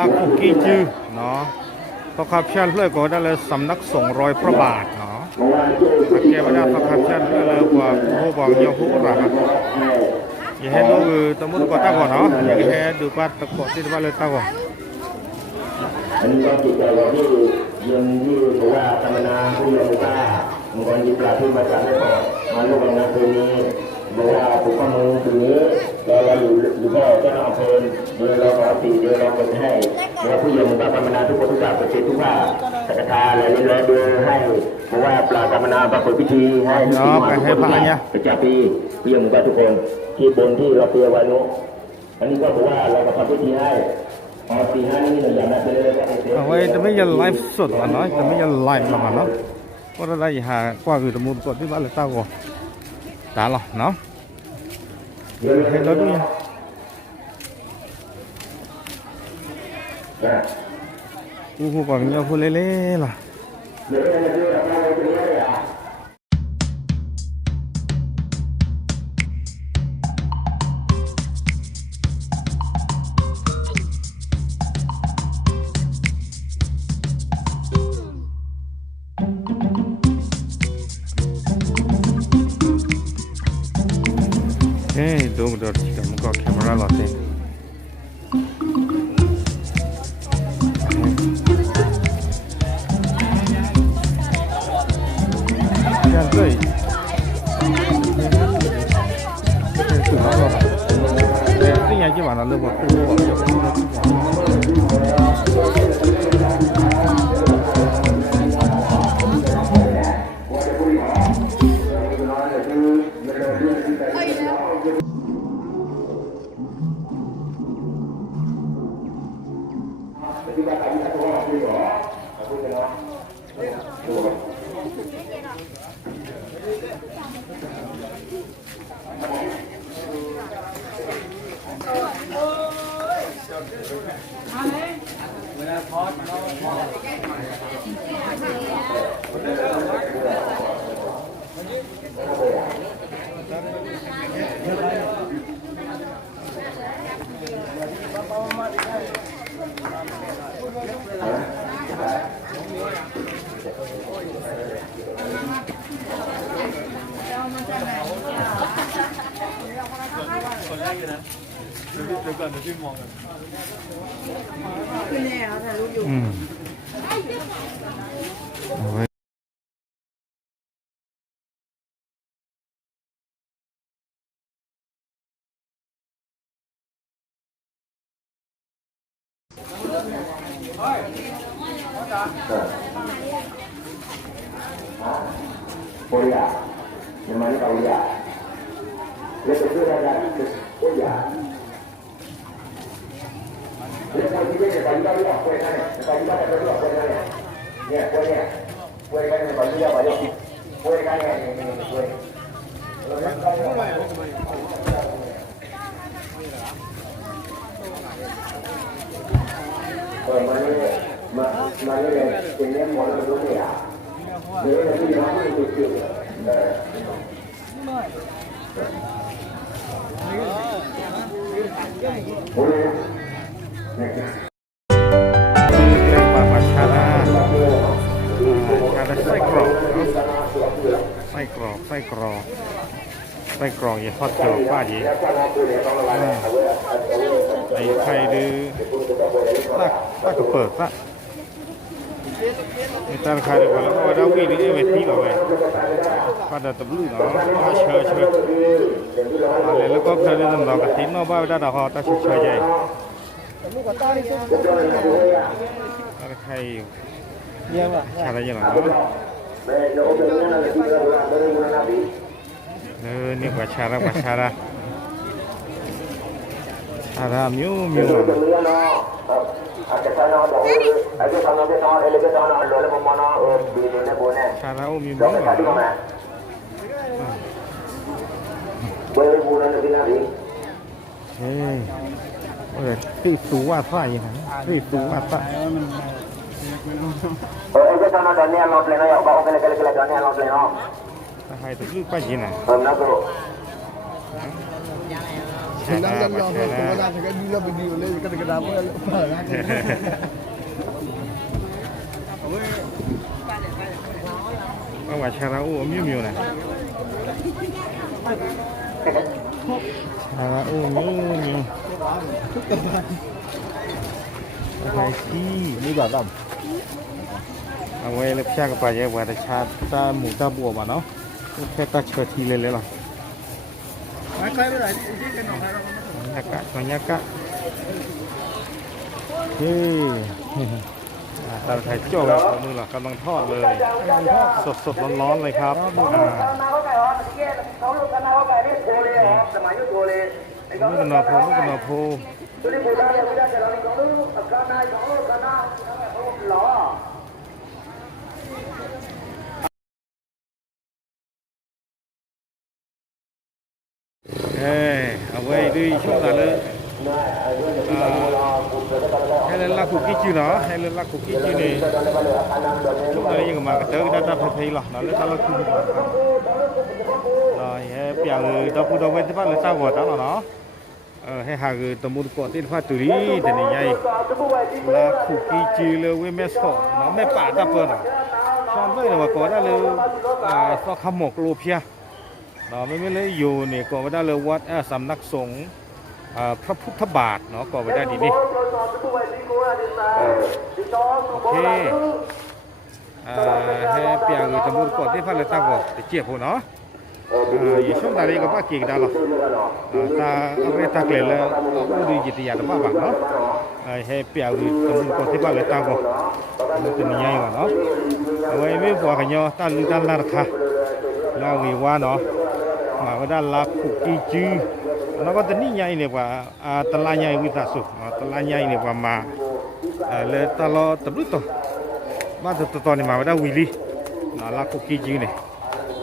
ลาคุกกี้จื้อเนาะพอขับเช่นเพื่อก็ได้เลยสำนักสงฆ์รอยพระบาทเนาะโอเคไม่ได้พอขับเช่นเพื่อเลยกว่าผู้บอกยาผู้รักอย่าให้ดูตะมุดก็ตั้งก่อนเนาะอย่าให้ดูปัดตะกอที่บ้านเลยตั้งก่อนอันนี้ก็จิตใจเราที่ยังที่ถือว่าธรรมนาผู้ยังไม่กล้าบางคนยิบปลาที่มาจากได้พอมาลูกงานตัวนี้บอกว่าผมก็มือตรงนี้เราอยู่ก็เจ้าหน้าเพลินโดยเราขอตีโดยเราเป็นให้เราผู้ยังว่าธรรมนาทุกคนทุกอย่างประเทศทุกว่าสักการอะไรนี่เราดูให้บอกว่าปลาธรรมนาประกอบพิธีให้ทุกสิ่งทุกคนประจำปีผู้ยังว่าทุกคนที่บนที่เราเตรียมไว้นู้อันนี้ก็บอกว่าเราทำพิธีให้เอาไว้จะไม่ยันไลฟ์สดมันเนาะจะไม่ยันไลฟ์มันเนาะก็ได้หากว่าคือตะมุดกดที่บ้านเลยตั้งก่อนตาหรอเนาะให้เราดูยังผู้บอกเงี้ยผู้เล่ๆล่ะDong dah jika muka kamera latih. Jangan. Itu apa? Ini aja mana lebih Korea, yang mana Korea? Dia betul ada Korea. Dia kalau kita ni bagi tahu apa yang ada, bagi tahu apa yang ada. Ya, Korea. Korea ni bagi tahu apa yang. Korea ni Korea. Mana yang kena mula dulu ya. Dia nanti mana itu tu. Boleh. Adaไส้กรอกอย่าทอดกรอบป้าดีไอ้ไข่ดื้อตากระเปิดซะไอ้ตาไข่ดื้อแล้วก็เราวิ่งนี่ไปที่เราไปป้าเดินตะลุ่ยเนาะเชื่ออะไรแล้วก็เคยเดินเรากระถิ่นเนาะบ้าได้ดอกฮอตาเชื่อใจตาไข่เยอะว่ะอะไรอย่างเงี้ยนี่กว่าชาระมิวชาระโอมิวโอ้ยตีสูว่าใส่ฮะตีสูว่าใส่Itu sana dunia lo pleno ya, bawa kele dunia lo pleno. Hai tu lupa je na. Mana tu? Senang dan jauh kemudian saya dulu video le kadang-kadang apa lah. Ở ngoài Chà Ra U ở miêu miêu này. Chà Ra U miêu miêu. Này chi Ni dah dah. ở ngoài lớp cha cái bài vậy ngoài cha ta mù ta bùa mà nó cái ta chờ thi lên rồi. Nhạc cả còn nhạc cả.เราถ่ายโจ้แบบมือหลักกำลังทอดเลยสดๆร้อนๆเลยครับมือกนนอโพมือกนอโพเอาไว้ด้วยช่วงนั้นเลยhay là la cookie chưa đó hay là la cookie chưa này chúng ta nhưng mà tới cái ta phải thấy là nó là ta la cookie rồi bây giờ tao phụ đâu bên thứ ba là tao vào tao là nó hay hàng tao mua cọ tiền phát từ đi thì này nhảy la cookie chưa là với mẹ sọ nó mẹ bả ta bơ nào xong với là có đã là so khăm một lô pia đó mới lấy dù này có đã làวัดสำนักสงฆ์พระพุทธบาทเนาะก็ไปได้ดีนี่โอเคให้เปียกจมูกก่อนที่พันเลยตาบอกจะเจี๊ยบหัวเนาะอยู่ช่วงตาลีก็ป้าเก่งได้หรอตาอะไรตาเกลือแล้วก็ดูจิตยาตัวบ้าบังเนาะให้เปียกจมูกก่อนที่พันเลยตาบอกมันจะมีใหญ่กว่าเนาะเอาไว้ไม่พอกันเนาะตาลือตาลาดค่ะเราวิวาเนาะมาว่าด้านลักขุกกี้จื้อnó có tính nhảy này và ta la nhảy với ta sụp ta la nhảy này và mà le ta lo tập lúc to ba tập này mà đã quỳ đi nó là cookie chứ này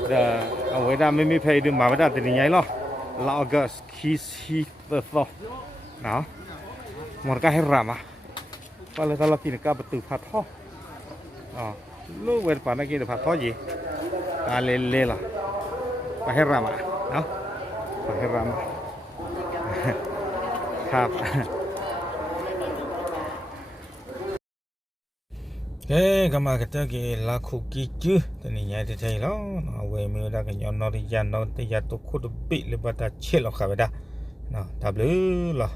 giờ ở ngoài đó mới phải được mà đã thì nhảy lo là August kiss the thought đó một cái rama và le ta la pin cái bự phát ho lúc về bản này kia phát ho gì le là cái rama đó cái ramaครับก็มากันเจอกี่ลาคุกิจื้อแต่นี่ใหญ่ที่ใช่แล้วเอาไว้มือได้กันย้อนนอริยันนอติยาตุคุดปิหรือว่าตาเชี่ยหรอกครับเด้อเนาะทับลือหรอ